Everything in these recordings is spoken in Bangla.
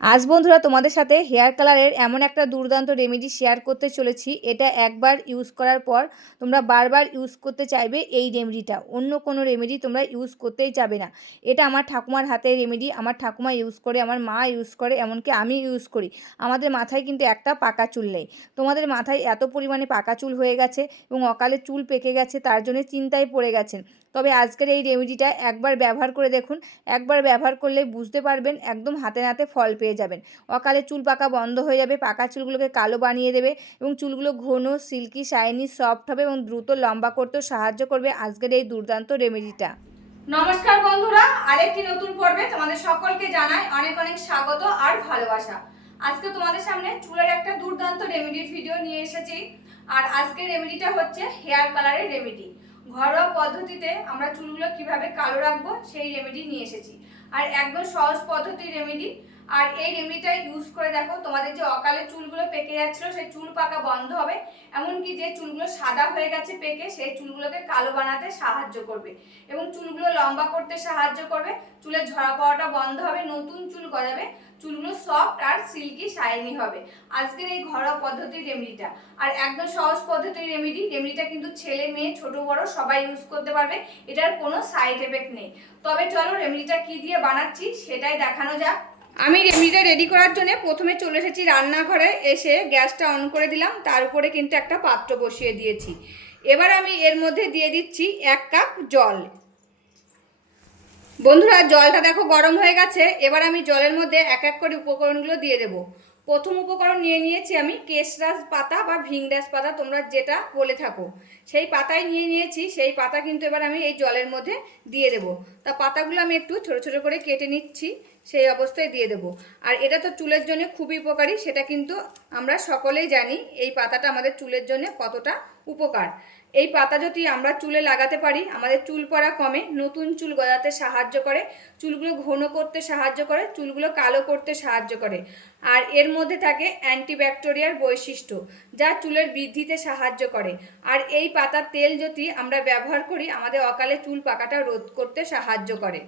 আজ বন্ধুরা তোমাদের সাথে হেয়ার কালারের এমন একটা দুর্দান্ত রেমেডি শেয়ার করতে চলেছি। এটা একবার ইউজ করার পর তোমরা বারবার ইউজ করতে চাইবে এই রেমেডিটা। অন্য কোনো রেমেডি তোমরা ইউজ করতেই যাবে না। এটা আমার ঠাকুমার হাতের রেমেডি। আমার ঠাকুমা ইউজ করে, আমার মা ইউজ করে, এমনকি আমি ইউজ করি। আমাদের মাথায় কিন্তু একটা পাকা চুল নেই। তোমাদের মাথায় এত পরিমাণে পাকা চুল হয়ে গেছে এবং অকালে চুল পেকে গেছে, তার জন্য চিন্তায় পড়ে গেছেন। তবে আজকের এই রেমেডিটা একবার ব্যবহার করে দেখুন। একবার ব্যবহার করলে বুঝতে পারবেন, একদম হাতে নাতে ফল পেয়ে যাবেন। অকালে চুল পাকা বন্ধ হয়ে যাবে, পাকা চুলগুলোকে কালো বানিয়ে দেবে এবং চুলগুলো ঘন, সিল্কি, শাইনি, সফট হবে এবং দ্রুত লম্বা করতেও সাহায্য করবে আজকের এই দুর্দান্ত রেমেডিটা। নমস্কার বন্ধুরা, আরেকটি নতুন পর্বে তোমাদের সকলকে জানাই অনেক অনেক স্বাগত আর ভালোবাসা। আজকে তোমাদের সামনে চুলের একটা দুর্দান্ত রেমেডির ভিডিও নিয়ে এসেছি। আর আজকের রেমেডিটা হচ্ছে হেয়ার কালারের রেমেডি। ঘরোয়া পদ্ধতিতে আমরা চুলগুলো কিভাবে কালো রাখবো সেই রেমেডি নিয়ে এসেছি। আর একদম সহজ পদ্ধতির রেমেডি। আর এই রেমেডিটা ইউজ করে দেখো, তোমাদের যে অকালে চুলগুলো পেকে যাচ্ছিল সেই চুল পাকা বন্ধ হবে। এমনকি যে চুলগুলো সাদা হয়ে গেছে পেকে, সেই চুলগুলোকে কালো বানাতে সাহায্য করবে এবং চুলগুলো লম্বা করতে সাহায্য করবে। চুলের ঝরা পাওয়াটা বন্ধ হবে, নতুন চুল গজাবে, চুলগুলো সফট আর সিল্কি শাইনি হবে আজকের এই ঘরোয়া পদ্ধতির রেমেডিটা। আর একদম সহজ পদ্ধতির রেমেডিটা কিন্তু ছেলে মেয়ে ছোট বড় সবাই ইউজ করতে পারবে। এটার কোনো সাইড এফেক্ট নেই। তবে চলো রেমেডিটা কি দিয়ে বানাচ্ছি সেটাই দেখানো যাক। আমি রেমেডিটা রেডি করার জন্য প্রথমে চলে এসেছি রান্নাঘরে। এসে গ্যাসটা অন করে দিলাম, তার উপরে কিন্তু একটা পাত্র বসিয়ে দিয়েছি। এবার আমি এর মধ্যে দিয়ে দিচ্ছি 1 কাপ জল। বন্ধুরা জলটা দেখো গরম হয়ে গেছে। এবার আমি জলের মধ্যে এক এক করে উপকরণগুলো দিয়ে দেব। প্রথম উপকরণ নিয়ে নিয়েছি আমি কেশরাজ পাতা বা ভিংরাজ পাতা, তোমরা যেটা বলে থাকো সেই পাতাই নিয়ে নিয়েছি। সেই পাতা কিন্তু এবার আমি এই জলের মধ্যে দিয়ে দেব। তা পাতাগুলো আমি একটু ছোট ছোট করে কেটে নিচ্ছি, সেই অবস্থায় দিয়ে দেব। আর এটা তো চুলের জন্য খুবই উপকারী, সেটা কিন্তু আমরা সকলেই জানি এই পাতাটা আমাদের চুলের জন্য কতটা উপকার। এই পাতা যদি আমরা চুলে লাগাতে পারি আমাদের চুল পড়া কমে, নতুন চুল গজাতে সাহায্য করে, চুলগুলো ঘন করতে সাহায্য করে, চুলগুলো কালো করতে সাহায্য করে। আর এর মধ্যে থাকে অ্যান্টিব্যাকটেরিয়াল বৈশিষ্ট্য, যা চুলের বৃদ্ধিতে সাহায্য করে। আর এই পাতার তেল যদি আমরা ব্যবহার করি আমাদের অকালে চুল পাকাটা রোধ করতে সাহায্য করে।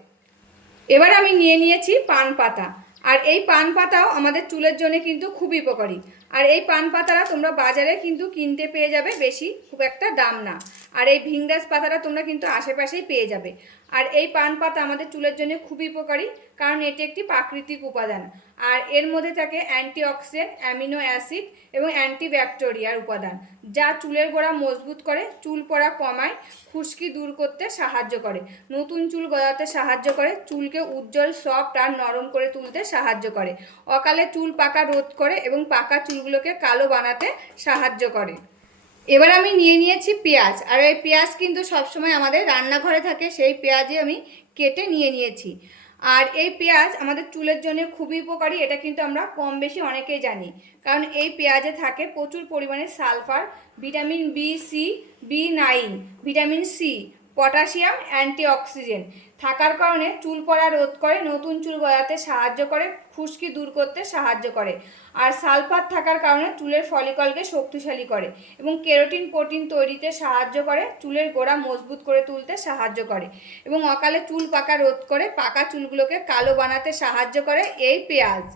এবার আমি নিয়ে নিয়েছি পান পাতা। আর এই পান পাতাও আমাদের চুলের জন্য কিন্তু খুবই উপকারী। আর এই পান পাতাটা তোমরা বাজারে কিন্তু কিনতে পেয়ে যাবে, বেশি খুব একটা দাম না। আর এই ভিংরাজ পাতাটা তোমরা কিন্তু আশেপাশেই পেয়ে যাবে। আর এই পান পাতা আমাদের চুলের জন্য খুবই উপকারী, কারণ এটি একটি প্রাকৃতিক উপাদান। আর এর মধ্যে থাকে অ্যান্টিঅক্সিডেন্ট, অ্যামিনো অ্যাসিড এবং অ্যান্টিব্যাকটেরিয়ার উপাদান, যা চুলের গোড়া মজবুত করে, চুল পড়া কমায়, খুশকি দূর করতে সাহায্য করে, নতুন চুল গজাতে সাহায্য করে, চুলকে উজ্জ্বল, সফট আর নরম করে তুলতে সাহায্য করে, অকালে চুল পাকা রোধ করে এবং পাকা চুলগুলোকে কালো বানাতে সাহায্য করে। এবার আমি নিয়ে নিয়েছি পেঁয়াজ। আর এই পেঁয়াজ কিন্তু সবসময় আমাদের রান্নাঘরে থাকে, সেই পেঁয়াজই আমি কেটে নিয়ে নিয়েছি। আর এই পেঁয়াজ আমাদের চুলের জন্য খুবই উপকারী, এটা কিন্তু আমরা কম বেশি অনেকেই জানি। কারণ এই পেঁয়াজে থাকে প্রচুর পরিমাণে সালফার, ভিটামিন বি6, বি9, ভিটামিন সি, পটাশিয়াম, অ্যান্টিঅক্সিডেন্ট থাকার কারণে চুল পড়া রোধ করে, নতুন চুল গজাতে সাহায্য করে, খুশকি দূর করতে সাহায্য করে। আর সালফার থাকার কারণে চুলের ফলিকলকে শক্তিশালী করে এবং কেরাটিন প্রোটিন তৈরিতে সাহায্য করে, চুলের গোড়া মজবুত করে তুলতে সাহায্য করে এবং অকালে চুল পাকা রোধ করে, পাকা চুলগুলোকে কালো বানাতে সাহায্য করে এই পেঁয়াজ।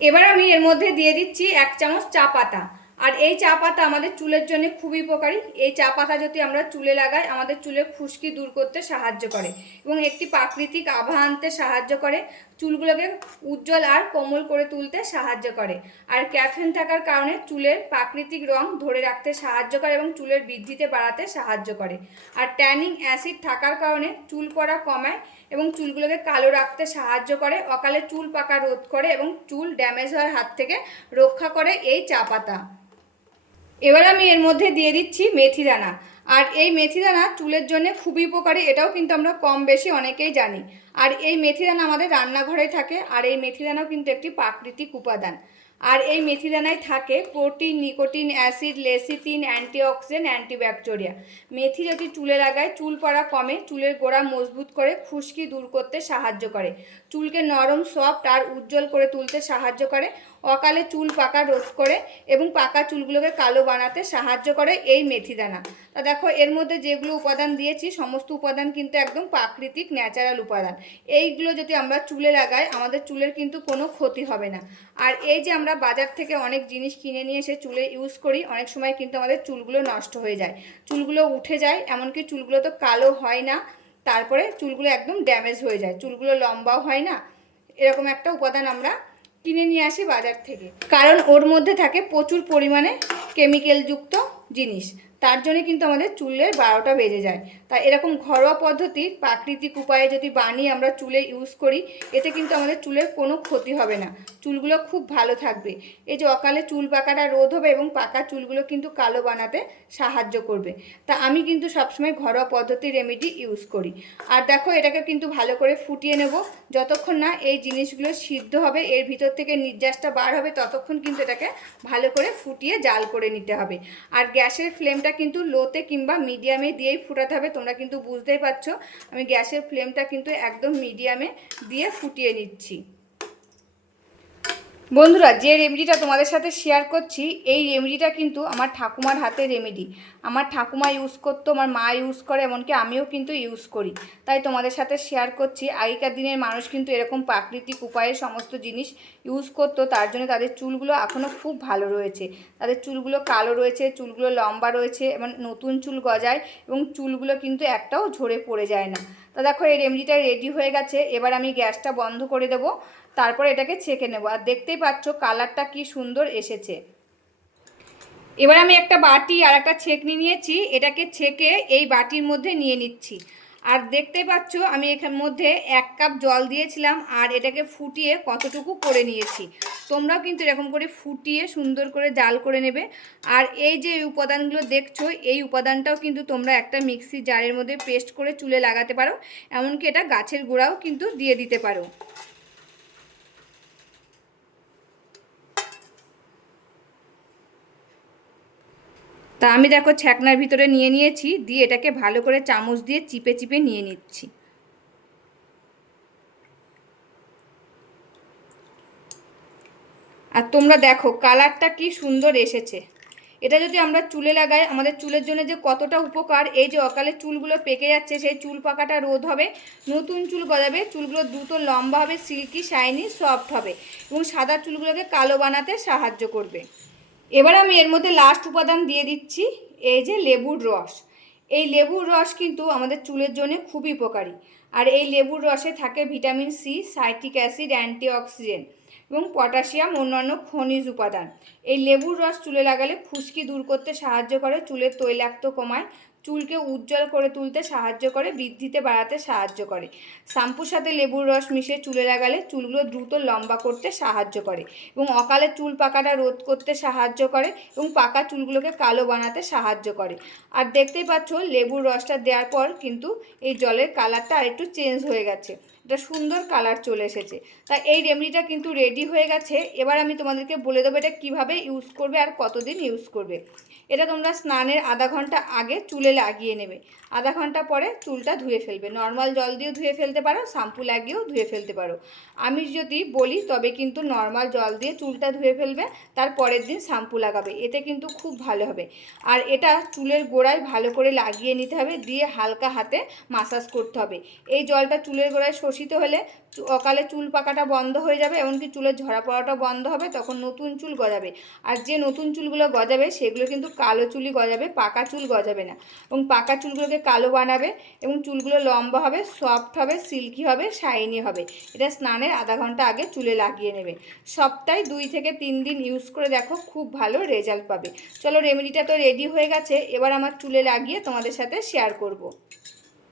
এবার আমি এর মধ্যে দিয়ে দিচ্ছি 1 চামচ চা পাতা। আর এই চা পাতা আমাদের চুলের জন্য খুবই উপকারী। এই চা পাতা যদি আমরা চুলে লাগাই আমাদের চুলের খুশকি দূর করতে সাহায্য করে এবং একটি প্রাকৃতিক আভা আনতে সাহায্য করে, চুলগুলোকে উজ্জ্বল আর কোমল করে তুলতে সাহায্য করে। আর ক্যাফেন থাকার কারণে চুলের প্রাকৃতিক রং ধরে রাখতে সাহায্য করে এবং চুলের বৃদ্ধিতে বাড়াতে সাহায্য করে। আর ট্যানিং অ্যাসিড থাকার কারণে চুল পড়া কমায় এবং চুলগুলোকে কালো রাখতে সাহায্য করে, অকালে চুল পাকা রোধ করে এবং চুল ড্যামেজ হওয়ার হাত থেকে রক্ষা করে এই চা পাতা। এবার আমি এর মধ্যে দিয়ে দিচ্ছি মেথি দানা। আর এই মেথি দানা চুলের জন্য খুবই উপকারী, এটাও কিন্তু আমরা কম বেশি অনেকেই জানি। আর এই মেথি দানা আমাদের রান্নাঘরেই থাকে। আর এই মেথি দানাও কিন্তু একটি প্রাকৃতিক উপাদান। আর এই মেথি দানায় থাকে protein, nicotine, acid, lecithin, antioxidant, antibacteria. মেথি যদি চুলে লাগায় চুল পড়া কমে, চুলের গোড়া মজবুত করে, খুশকি দূর করতে সাহায্য করে, চুলকে নরম, সফট আর উজ্জ্বল করে তুলতে সাহায্য করে, অকালে চুল পাকা রোধ করে এবং পাকা চুলগুলোকে কালো বানাতে সাহায্য করে এই মেথি দানা। তা দেখো এর মধ্যে যেগুলো উপাদান দিয়েছি সমস্ত উপাদান কিন্তু একদম প্রাকৃতিক ন্যাচারাল উপাদান। এইগুলো যদি আমরা চুলে লাগাই আমাদের চুলের কিন্তু কোনো ক্ষতি হবে না। আর এই যে আমরা বাজার থেকে অনেক জিনিস কিনে নিয়ে এসে চুলে ইউজ করি, অনেক সময় কিন্তু আমাদের চুলগুলো নষ্ট হয়ে যায়, চুলগুলো উঠে যায়, এমনকি চুলগুলো তো কালো হয় না, তারপরে চুলগুলো একদম ড্যামেজ হয়ে যায়, চুলগুলো লম্বাও হয় না। এরকম একটা উপাদান আমরা কিনে নিয়ে আসি বাজার থেকে, কারণ ওর মধ্যে থাকে প্রচুর পরিমাণে কেমিক্যালযুক্ত জিনিস, তার জন্য কিন্তু আমাদের চুলের 12টা বেজে যায়। তাই এরকম ঘরোয়া পদ্ধতির প্রাকৃতিক উপায়ে যদি বানিয়ে আমরা চুলে ইউজ করি, এতে কিন্তু আমাদের চুলের কোনো ক্ষতি হবে না, চুলগুলো খুব ভালো থাকবে। এই যে অকালে চুল পাকাটা রোধ হবে এবং পাকা চুলগুলো কিন্তু কালো বানাতে সাহায্য করবে। তা আমি কিন্তু সবসময় ঘরোয়া পদ্ধতির রেমেডি ইউজ করি। আর দেখো এটাকে কিন্তু ভালো করে ফুটিয়ে নেব, যতক্ষণ না এই জিনিসগুলো সিদ্ধ হবে, এর ভিতর থেকে নির্যাসটা বার হবে, ততক্ষণ কিন্তু এটাকে ভালো করে ফুটিয়ে জাল করে নিতে হবে। আর গ্যাসের ফ্লেমটা কিন্তু লোতে কিংবা মিডিয়ামে দিয়েই ফুটাতে হবে। তোমরা কিন্তু বুঝতেই পারছো আমি গ্যাসের ফ্লেমটা কিন্তু একদম মিডিয়ামে দিয়ে ফুটিয়ে নিচ্ছি। বন্ধুরা, যে রেমেডিটা তোমাদের সাথে শেয়ার করছি, এই রেমেডিটা কিন্তু আমার ঠাকুমার হাতের রেমেডি। আমার ঠাকুমা ইউজ করতো, আমার মা ইউজ করে, এমনকি আমিও কিন্তু ইউজ করি, তাই তোমাদের সাথে শেয়ার করছি। আগেকার দিনের মানুষ কিন্তু এরকম প্রাকৃতিক উপায়ে সমস্ত জিনিস ইউজ করতো, তার জন্য তাদের চুলগুলো এখনও খুব ভালো রয়েছে, তাদের চুলগুলো কালো রয়েছে, চুলগুলো লম্বা রয়েছে, এবং নতুন চুল গজায় এবং চুলগুলো কিন্তু একটাও ঝরে পড়ে যায় না। তা দেখো এই রেমেডিটা রেডি হয়ে গেছে, এবার আমি গ্যাসটা বন্ধ করে দেবো, তারপর এটাকে ছেঁকে নেব। আর দেখতেই পাচ্ছ কালারটা কি সুন্দর এসেছে। এবার আমি একটা বাটি আর একটা ছেঁকনি নিয়েছি, এটাকে ছেঁকে এই বাটির মধ্যে নিয়ে নিচ্ছি। আর দেখতেই পাচ্ছ আমি এখানের মধ্যে 1 কাপ জল দিয়েছিলাম, আর এটাকে ফুটিয়ে কতটুকু করে নিয়েছি। তোমরাও কিন্তু এরকম করে ফুটিয়ে সুন্দর করে জাল করে নেবে। আর এই যে উপাদানগুলো দেখছো, এই উপাদানটাও কিন্তু তোমরা একটা মিক্সি জারের মধ্যে পেস্ট করে চুলে লাগাতে পারো, এমনকি এটা গাছের গোড়াও কিন্তু দিয়ে দিতে পারো। তা আমি দেখো ছ্যাকনার ভিতরে নিয়ে নিয়েছি, দিয়ে এটাকে ভালো করে চামচ দিয়ে চিপে চিপে নিয়ে নিচ্ছি। আর তোমরা দেখো কালারটা কি সুন্দর এসেছে। এটা যদি আমরা চুলে লাগাই আমাদের চুলের জন্য যে কতটা উপকার, এই যে অকালে চুলগুলো পেকে যাচ্ছে সেই চুল পাকাটা রোধ হবে, নতুন চুল গজাবে, চুলগুলো দ্রুত লম্বা হবে, সিল্কি শাইনি সফট হবে এবং সাদা চুলগুলোকে কালো বানাতে সাহায্য করবে। এবার আমি এর মধ্যে লাস্ট উপাদান দিয়ে দিচ্ছি, এই যে লেবুর রস। এই লেবুর রস কিন্তু আমাদের চুলের জন্য খুবই উপকারী। আর এই লেবুর রসে থাকে vitamin C, citric acid, antioxidant এবং পটাশিয়াম, অন্যান্য খনিজ উপাদান। এই লেবুর রস চুলে লাগালে খুশকি দূর করতে সাহায্য করে, চুলের তৈলাক্ত কমায়, চুলকে উজ্জ্বল করে তুলতে সাহায্য করে, বৃদ্ধিতে বাড়াতে সাহায্য করে। শ্যাম্পুর সাথে লেবুর রস মিশিয়ে চুলে লাগালে চুলগুলো দ্রুত লম্বা করতে সাহায্য করে এবং অকালে চুল পাকাটা রোধ করতে সাহায্য করে এবং পাকা চুলগুলোকে কালো বানাতে সাহায্য করে। আর দেখতেই পাচ্ছ লেবুর রসটা দেওয়ার পর কিন্তু এই জলের কালারটা আরেকটু চেঞ্জ হয়ে গেছে, এটা সুন্দর কালার চলে এসেছে। তাই এই রেমেডিটা কিন্তু রেডি হয়ে গেছে। এবার আমি তোমাদেরকে বলে দেবো এটা কীভাবে ইউজ করবে আর কতদিন ইউজ করবে। এটা তোমরা স্নানের আধা ঘন্টা আগে চুলে লাগিয়ে নেবে, আধা ঘন্টা পরে চুলটা ধুয়ে ফেলবে, নর্মাল জল দিয়েও ধুয়ে ফেলতে পারো, শ্যাম্পু লাগিয়েও ধুয়ে ফেলতে পারো। আমি যদি বলি তবে কিন্তু নর্মাল জল দিয়ে চুলটা ধুয়ে ফেলবে, তার পরের দিন শ্যাম্পু লাগাবে, এতে কিন্তু খুব ভালো হবে। আর এটা চুলের গোড়ায় ভালো করে লাগিয়ে নিতে হবে, দিয়ে হালকা হাতে মাসাজ করতে হবে। এই জলটা চুলের গোড়ায় শোষিত হলে অকালে চুল পাকাটা বন্ধ হয়ে যাবে, এমনকি চুলের ঝরা পড়াটা বন্ধ হবে, তখন নতুন চুল গজাবে। আর যে নতুন চুলগুলো গজাবে সেগুলো কিন্তু কালো চুলই গজাবে, পাকা চুল গজাবে না, এবং পাকা চুলগুলোকে কালো বানাবে এবং চুলগুলো লম্বা হবে, সফট হবে, সিল্কি হবে, শাইনি হবে। এটা স্নানের আধা ঘন্টা আগে চুলে লাগিয়ে নেবে। সপ্তাহে 2 থেকে 3 দিন ইউজ করে দেখো, খুব ভালো রেজাল্ট পাবে। চলো রেমেডিটা তো রেডি হয়ে গেছে, এবার আমার চুলে লাগিয়ে তোমাদের সাথে শেয়ার করব।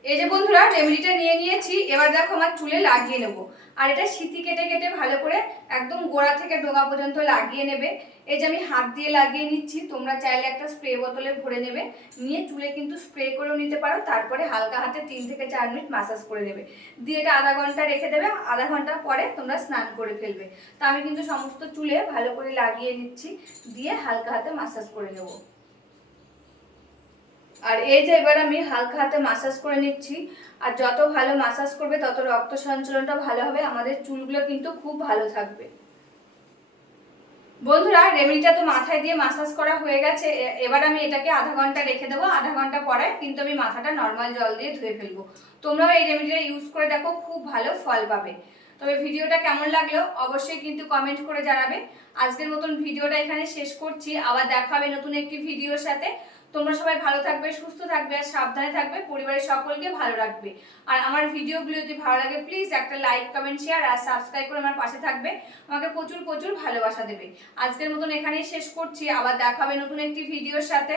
এই যে বন্ধুরা রেমেডিটা নিয়ে নিয়েছি, এবার দেখো আমার চুলে লাগিয়ে নেব। আর এটা সিথি কেটে কেটে ভালো করে একদম গোড়া থেকে ডগা পর্যন্ত লাগিয়ে নেবে। এই যে আমি হাত দিয়ে লাগিয়ে নিচ্ছি, তোমরা চাইলে একটা স্প্রে বোতলে ভরে নেবে, নিয়ে চুলে কিন্তু স্প্রে করেও নিতে পারো, তারপরে হালকা হাতে 3 থেকে 4 মিনিট মাসাজ করে নেবে, দিয়ে এটা আধা ঘন্টা রেখে দেবে, আধা ঘন্টা পরে তোমরা স্নান করে ফেলবে। তা আমি কিন্তু সমস্ত চুলে ভালো করে লাগিয়ে নিচ্ছি, দিয়ে হালকা হাতে মাসাজ করে নেব। আর এই যে এবার আমি হালকা হাতে মাসাজ করে নিচ্ছি। আর যত ভালো মাসাজ করবে তত রক্ত সঞ্চালনটা ভালো হবে, আমাদের চুলগুলো কিন্তু খুব ভালো থাকবে। বন্ধুরা, রেমেডিটা তো মাথায় দিয়ে মাসাজ করা হয়ে গেছে। এবার আমি এটাকে আধা ঘন্টা রেখে দেবো। আধা ঘন্টা পরে কিন্তু আমি মাথাটা নর্মাল জল দিয়ে ধুয়ে ফেলবো। তোমরাও এই রেমেডিটা ইউজ করে দেখো, খুব ভালো ফল পাবে। তবে ভিডিওটা কেমন লাগলো অবশ্যই কিন্তু কমেন্ট করে জানাবে। আজকের মতন ভিডিওটা এখানে শেষ করছি। আবার দেখা হবে নতুন একটি ভিডিওর সাথে। তোমরা সবাই ভালো থাকবে, সুস্থ থাকবে আর সাবধানে থাকবে। পরিবারের সকলকে ভালো রাখবে। আর আমার ভিডিওগুলো যদি ভালো লাগে প্লিজ একটা লাইক, কমেন্ট, শেয়ার আর সাবস্ক্রাইব করে আমার পাশে থাকবে। আমাকে প্রচুর প্রচুর ভালোবাসা দেবে। আজকের মতন এখানেই শেষ করছি। আবার দেখা হবে নতুন একটি ভিডিওর সাথে।